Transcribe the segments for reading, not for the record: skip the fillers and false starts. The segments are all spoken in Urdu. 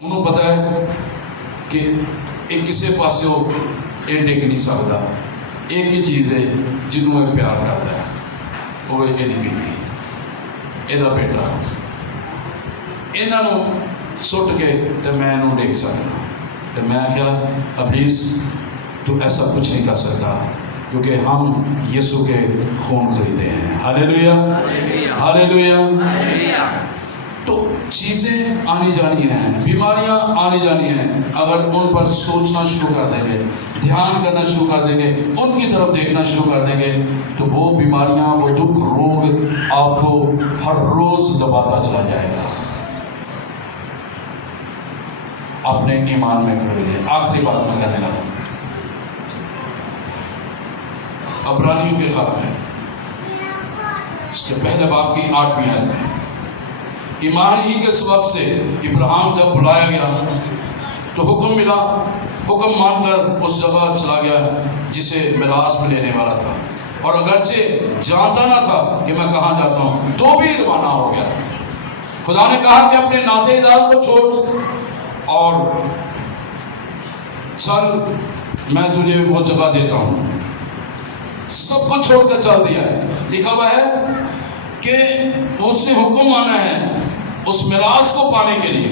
انہوں پتا ہے کہ ایک کسے پاسے ہو یہ ڈگ نہیں سکتا. ایک ہی چیز ہے جنہوں یہ پیار کرتا ہے وہ یہ بیوی یہ بیٹا. انہوں سٹ کے تو میں انہوں ڈگ سکتا. تو میں کیا ابلیس تو ایسا کچھ نہیں کر سکتا کیونکہ ہم یسوع کے خون خریدے ہیں. ہاللیلویہ ہاللیلویہ. تو چیزیں آنی جانی ہیں, بیماریاں آنی جانی ہیں. اگر ان پر سوچنا شروع کر دیں گے, دھیان کرنا شروع کر دیں گے, ان کی طرف دیکھنا شروع کر دیں گے تو وہ بیماریاں, وہ دکھ, روگ آپ کو ہر روز دباتا چلا جائے گا. اپنے ایمان میں کھڑے رہیے. آخری بات میں کہنے لگا, عبرانیوں کے خط میں اس کے پہلے باب کی 8ویں آیت میں, ایمان ہی کے سبب سے ابراہیم جب بلایا گیا تو حکم ملا, حکم مان کر اس جگہ چلا گیا جسے میراث میں لینے والا تھا, اور اگرچہ جانتا نہ تھا کہ میں کہاں جاتا ہوں تو بھی روانہ ہو گیا. خدا نے کہا کہ اپنے ناطے دار کو چھوڑ اور چل, میں تجھے وہ جگہ دیتا ہوں. سب کو چھوڑ کر چل دیا ہے. لکھا ہوا ہے کہ اس نے حکم مانا ہے اس میراث کو پانے کے لیے.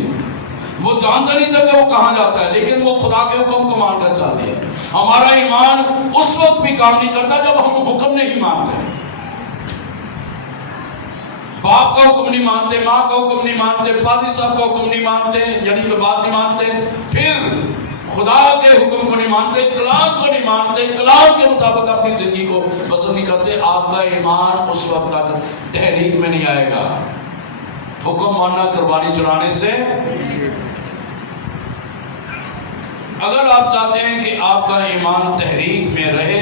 وہ جانتا نہیں تھا کہ وہ کہاں جاتا ہے, لیکن وہ خدا کے حکم کو مان کر چل دیا. ہمارا ایمان اس وقت بھی کام نہیں کرتا جب ہم حکم نہیں مانتے. باپ کا حکم نہیں مانتے, ماں کا حکم نہیں مانتے, پادری صاحب کا حکم نہیں مانتے, یعنی کہ بات نہیں مانتے, پھر خدا کے حکم کو نہیں مانتے, کلام کو نہیں مانتے, کلام کے مطابق اپنی زندگی کو بسر نہیں کرتے. آپ کا ایمان اس وقت تک تحریک میں نہیں آئے گا. حکم ماننا قربانی چڑھانے سے. اگر آپ چاہتے ہیں کہ آپ کا ایمان تحریک میں رہے,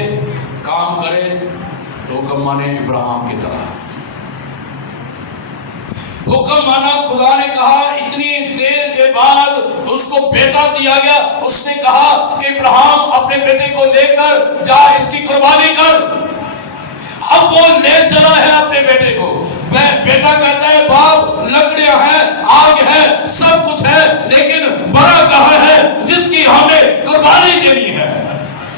کام کرے, تو حکم مانے ابراہیم کی طرح. حکم مانا, خدا نے کہا اتنی دیر کے بعد اس کو بیٹا دیا گیا. اس نے کہا کہ ابراہیم اپنے بیٹے کو لے کر جا, اس کی قربانی کر. اب وہ لے چلا ہے اپنے بیٹے کو. بیٹا کہتا ہے باپ لکڑیاں ہیں, آگ ہے, سب کچھ ہے, لیکن بڑا کہاں ہے جس کی ہمیں قربانی دینی ہے.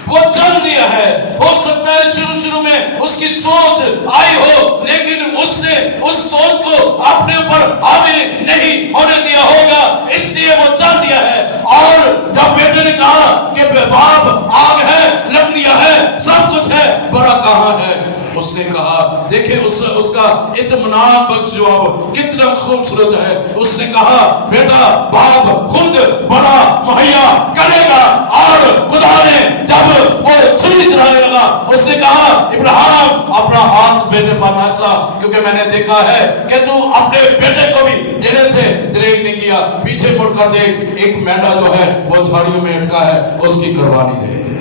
وہ چل دیا ہے. ہو سکتا ہے شروع میں اس کی سوچ آئی ہو, لیکن اس نے اس سوچ کو اپنے اوپر حاوی نہیں ہونے دیا ہوگا, اس لیے وہ چل دیا ہے. اور جب بیٹے نے کہا کہ باپ آگ ہے, لکڑیاں ہے, سب کچھ ہے, بڑا کہاں ہے, اس نے کہا دیکھیں اس کا اطمینان بخش جواب کتنا خوبصورت ہے. اس نے کہا بیٹا باپ خود بڑا مہیا کرے گا. اور خدا نے جب وہ چھری چلانے لگا, اس نے کہا ابراہیم اپنا ہاتھ بیٹے پر نہ چلا, کیونکہ میں نے دیکھا ہے کہ تو اپنے بیٹے کو بھی دینے سے دریغ نہیں کیا. پیچھے مڑ کر دیکھ, ایک مینڈا جو ہے وہ جھاڑیوں میں اٹکا ہے, اس کی قربانی دے.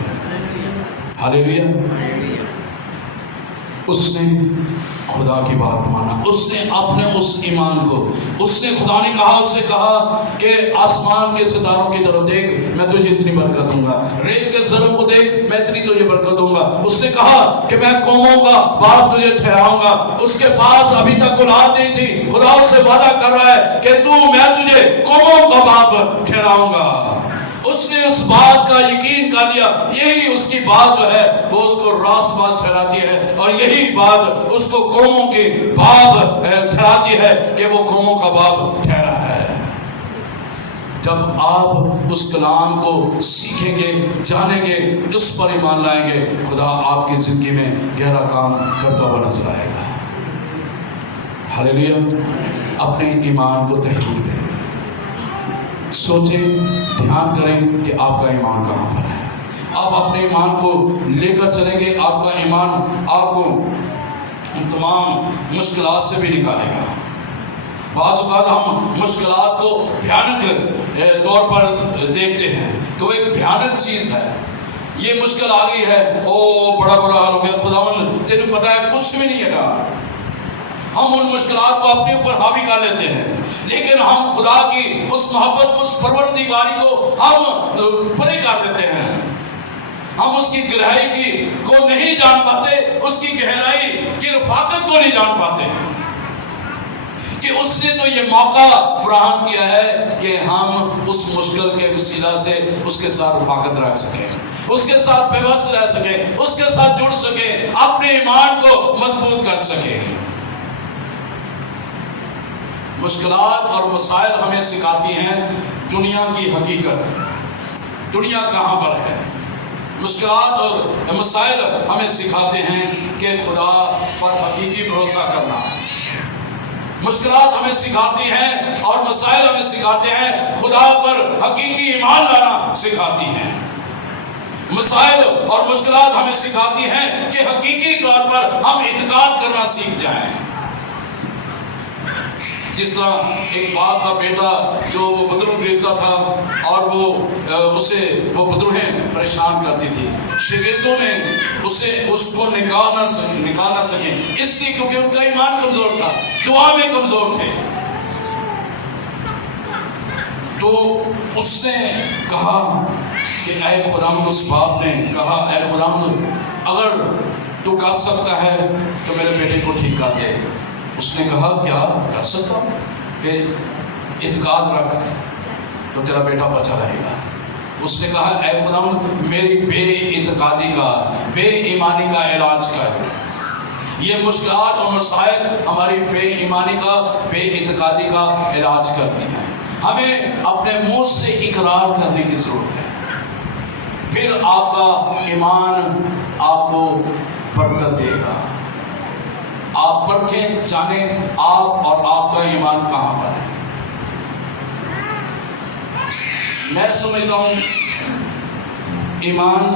ہاللیلویہ. اس نے خدا کی بات مانا, اس نے اپنے اس ایمان کو, اس نے خدا نے کہا, اس سے کہا کہ آسمان کے ستاروں کی طرف دیکھ, میں تجھے اتنی برکت دوں گا. ریت کے ذروں کو دیکھ, میں اتنی تجھے برکت دوں گا. اس نے کہا کہ میں قوموں کا باپ تجھے ٹھہراؤں گا. اس کے پاس ابھی تک اولاد نہیں تھی. خدا اس سے وعدہ کر رہا ہے کہ میں تجھے قوموں کا باپ ٹھہراؤں گا. اس نے اس بات کا یقین کر لیا. یہی اس کی بات جو ہے وہ اس کو راست باز ٹھہراتی ہے, اور یہی بات اس کو قوموں کے باپ ٹھہراتی ہے کہ وہ قوموں کا باپ ٹھہرا ہے. جب آپ اس کلام کو سیکھیں گے, جانیں گے, اس پر ایمان لائیں گے, خدا آپ کی زندگی میں گہرا کام کرتا ہوا نظر آئے گا. ہاللیلویہ. اپنے ایمان کو تحقیق دیں, سوچیں, دھیان کریں کہ آپ کا ایمان کہاں پر ہے. آپ اپنے ایمان کو لے کر چلیں گے, آپ کا ایمان آپ کو ان تمام مشکلات سے بھی نکالے گا. بعض اوقات ہم مشکلات کو بھیانک طور پر دیکھتے ہیں تو ایک بھیانک چیز ہے. یہ مشکل آ گئی ہے, او بڑا حال ہو گیا, خداوند تجھے پتہ ہے کچھ بھی نہیں ہے گا. ہم ان مشکلات کو اپنے اوپر حاوی کر لیتے ہیں, لیکن ہم خدا کی اس محبت کو, اس پروردگاری کو ہم پرے کر دیتے ہیں. ہم اس کی گہرائی کو نہیں جان پاتے, اس کی گہرائی کی رفاقت کو نہیں جان پاتے. کہ اس نے تو یہ موقع فراہم کیا ہے کہ ہم اس مشکل کے وسیلہ سے اس کے ساتھ رفاقت رکھ سکیں، اس کے ساتھ پیوست رہ سکیں، اس کے ساتھ جڑ سکیں، اپنے ایمان کو مضبوط کر سکیں۔ مشکلات اور مسائل ہمیں سکھاتی ہیں دنیا کی حقیقت، دنیا کہاں پر ہے۔ مشکلات اور مسائل ہمیں سکھاتے ہیں کہ خدا پر حقیقی بھروسہ کرنا۔ مشکلات ہمیں سکھاتی ہیں اور مسائل ہمیں سکھاتے ہیں خدا پر حقیقی ایمان لانا سکھاتی ہیں۔ مسائل اور مشکلات ہمیں سکھاتی ہیں کہ حقیقی طور پر ہم اعتقاد کرنا سیکھ جائیں۔ جس طرح ایک باپ کا بیٹا جو وہ بدروح دیکھتا تھا اور وہ بدروہیں پریشان کرتی تھی، شاگردوں میں اس کو نکال نہ سکیں، اس لیے کیونکہ ان کا ایمان کمزور تھا، دعا میں کمزور تھے۔ تو اس نے کہا کہ اے خداوند، اس باپ نے کہا اے خداوند، اگر تو کر سکتا ہے تو میرے بیٹے کو ٹھیک کر دے۔ اس نے کہا کیا کر سکتا ہوں؟ کہ اعتقاد رکھ تو تیرا بیٹا بچا رہے گا۔ اس نے کہا اے خداوند، میری بے اعتقادی کا، بے ایمانی کا علاج کر۔ یہ مشکلات اور مسائل ہماری بے ایمانی کا، بے اعتقادی کا علاج کرتی ہیں۔ ہمیں اپنے منہ سے اقرار کرنے کی ضرورت ہے، پھر آپ کا ایمان آپ کو برکت دے گا۔ آپ پرکھیں، جانیں آپ اور آپ کا ایمان کہاں پر ہے۔ میں سمجھتا ہوں ایمان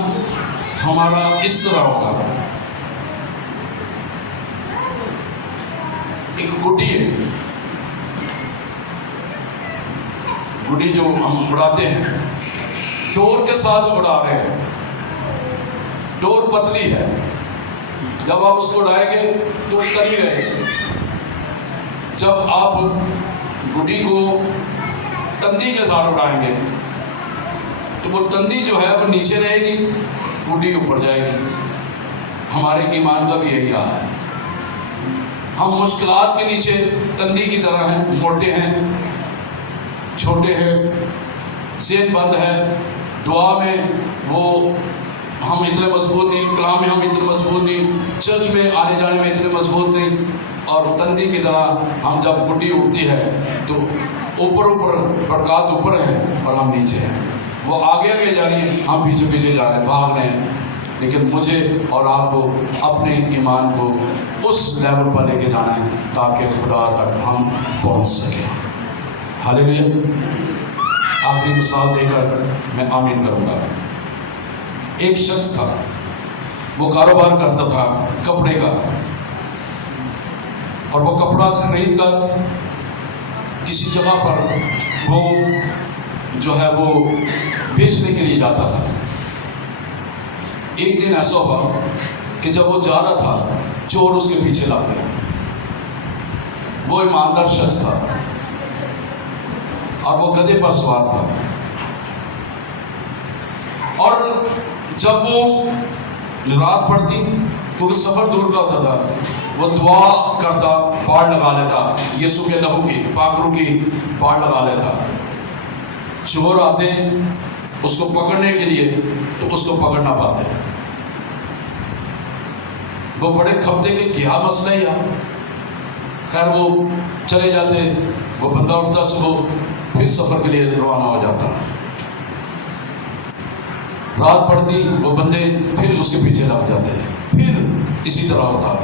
ہمارا اس طرح ہوگا، ایک گڈی ہے، گڈی جو ہم اڑاتے ہیں، ڈور کے ساتھ اڑا رہے ہیں، ڈور پتلی ہے، جب آپ اس کو اڑائیں گے تو کری رہے گی۔ جب آپ گڈی کو تندی کے ساتھ اڑائیں گے تو وہ تندی جو ہے وہ نیچے رہے گی، گڈی اوپر جائے گی۔ ہمارے ایمان کا بھی یہی حال ہے، ہم مشکلات کے نیچے تندی کی طرح ہیں، موٹے ہیں، چھوٹے ہیں، ذہن بند ہے، دعا میں وہ ہم اتنے مضبوط نہیں، کلام میں ہم اتنے مضبوط نہیں، چرچ میں آنے جانے میں اتنے مضبوط نہیں، اور تندی کی طرح ہم جب گڈی اٹھتی ہے تو اوپر برکات اوپر ہے اور ہم نیچے ہیں۔ وہ آگے جا رہی ہیں، ہم پیچھے جا رہے ہیں، بھاگ رہے ہیں۔ لیکن مجھے اور آپ کو اپنے ایمان کو اس لیول پر لے کے جانا ہے تاکہ خدا تک ہم پہنچ سکیں۔ ہاللیلویا۔ آخری مثال دے کر میں آمین کروں گا۔ ایک شخص تھا، وہ کاروبار کرتا تھا کپڑے کا، اور وہ کپڑا خرید کر کسی جگہ پر وہ جو ہے وہ بیچنے کے لیے جاتا تھا۔ ایک دن ایسا ہوا کہ جب وہ جا رہا تھا، چور اس کے پیچھے لگ گئے۔ وہ ایماندار شخص تھا اور وہ گدھے پر سوار تھا، اور جب وہ رات پڑتی، کیونکہ سفر دور کا ہوتا تھا، وہ دعا کرتا، باڑ لگا لیتا، یسوع کے لہو کی، پاک روح کی باڑ لگا لیتا۔ چور آتے اس کو پکڑنے کے لیے تو اس کو پکڑ نہ پاتے۔ وہ بڑے کھپتے کہ کیا مسئلہ ہے یار۔ خیر وہ چلے جاتے، وہ بندہ اٹھتا صبح، پھر سفر کے لیے روانہ ہو جاتا۔ رات پڑتی، وہ بندے پھر اس کے پیچھے لگ جاتے ہیں، پھر اسی طرح ہوتا۔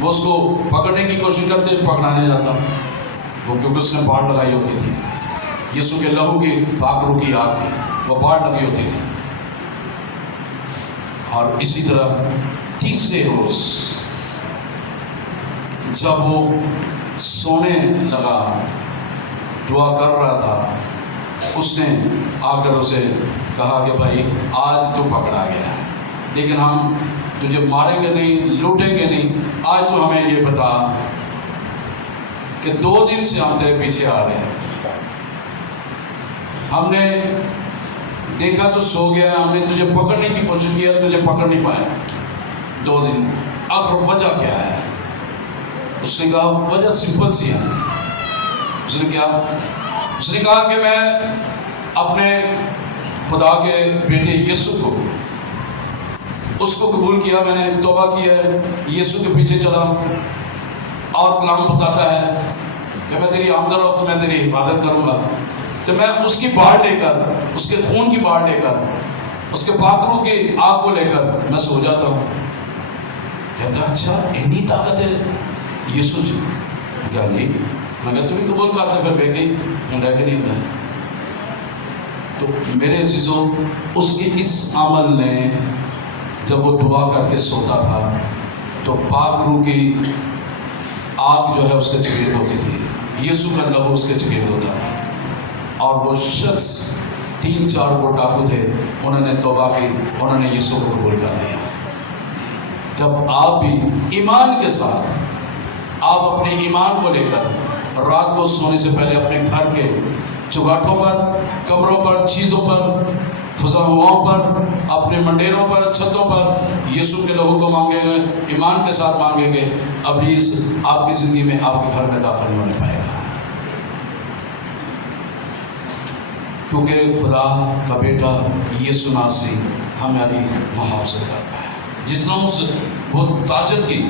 وہ اس کو پکڑنے کی کوشش کرتے، پکڑا نہیں جاتا، وہ کیونکہ اس نے باڑ لگائی ہوتی تھی، یسوع کے لہو کی، پاک روح کی آگ کی، وہ باڑ لگی ہوتی تھی۔ اور اسی طرح تیسرے روز جب وہ سونے لگا، دعا کر رہا تھا، اس نے آ کر اسے کہا کہ بھائی آج تو پکڑا گیا ہے، لیکن ہم تجھے ماریں گے نہیں، لوٹیں گے نہیں، آج تو ہمیں یہ بتا کہ 2 دن سے ہم تیرے پیچھے آ رہے ہیں، ہم نے دیکھا تو سو گیا، ہم نے تجھے پکڑنے کی کوشش کیا، تجھے پکڑ نہیں پائے 2 دن، آخر وجہ کیا ہے؟ اس نے کہا وجہ سمپل سی ہے، اس نے کیا؟ اس نے کہا کہ میں اپنے خدا کے بیٹے یسوع کو، اس کو قبول کیا، میں نے توبہ کیا ہے، یسوع کے پیچھے چلا، اور کلام بتاتا ہے کہ میں تیری آمد و رفت میں تیری حفاظت کروں گا، کہ میں اس کی باڑ لے کر، اس کے خون کی باڑ لے کر، اس کے پاک روح کی آگ کو لے کر میں سو جاتا ہوں۔ کہتا اچھا اتنی طاقت ہے یسوع جی؟ میں کہا جی، میں کہا تم ہی قبول کرتا، پھر بے گئی رہ کے نہیں ہوتا۔ تو میرے عزیزوں، اس کے اس عمل نے، جب وہ دعا کر کے سوتا تھا تو پاک روح کی آگ جو ہے اس کے چگرد ہوتی تھی، یسوع کا لہو اس کے چگرد ہوتا تھا، اور وہ شخص 3-4 وہ ڈاکو تھے، انہوں نے توبہ کی، انہوں نے یسوع کو قبول کر لیا۔ جب آپ بھی ایمان کے ساتھ، آپ اپنے ایمان کو لے کر رات کو سونے سے پہلے اپنے گھر کے چوگاٹھوں پر، کمروں پر، چیزوں پر، فضا ہواؤں پر، اپنے منڈیروں پر، چھتوں پر یسوع کے لہو کو مانگیں گے، ایمان کے ساتھ مانگیں گے، ابلیس آپ کی زندگی میں، آپ کے گھر میں داخل نہیں ہونے پائے گا، کیونکہ خدا کا بیٹا یسوع ناصری ہماری محافظت کرتا ہے۔ جس نے وہ تاجر کی،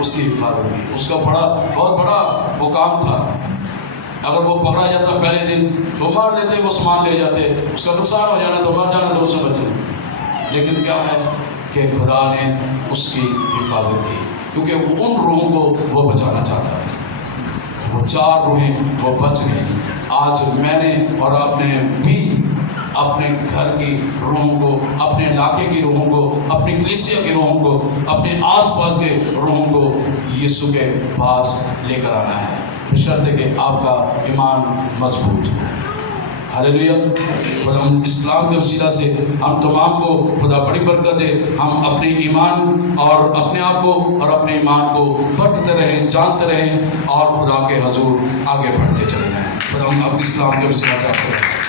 اس کی حفاظت کی، اس کا بہت بڑا وہ کام تھا۔ اگر وہ پکڑا جاتا پہلے دن، وہ مار دیتے، وہ سامان لے جاتے، اس کا نقصان ہو جانا تو مر جانا تو اسے بچے، لیکن کیا ہے کہ خدا نے اس کی حفاظت کی، کیونکہ ان روحوں کو وہ بچانا چاہتا ہے۔ وہ 4 روحیں وہ بچ گئیں۔ آج میں نے اور آپ نے بھی اپنے گھر کی روحوں کو، اپنے علاقے کی روحوں کو، اپنی کلیسیا کی روحوں کو، اپنے آس پاس کے روحوں کو یسوع کے پاس لے کر آنا ہے، بشرط کہ آپ کا ایمان مضبوط ہو۔ ہاللیلویا۔ خدا ہم اسلام کے وسیلہ سے ہم تمام کو خدا بڑی برکت دے، ہم اپنے ایمان اور اپنے آپ کو اور اپنے ایمان کو بڑھتے رہیں، جانتے رہیں، اور خدا کے حضور آگے بڑھتے چلے جائیں۔ خدا ہم اپنے اسلام کے وسیلہ سے آپ کو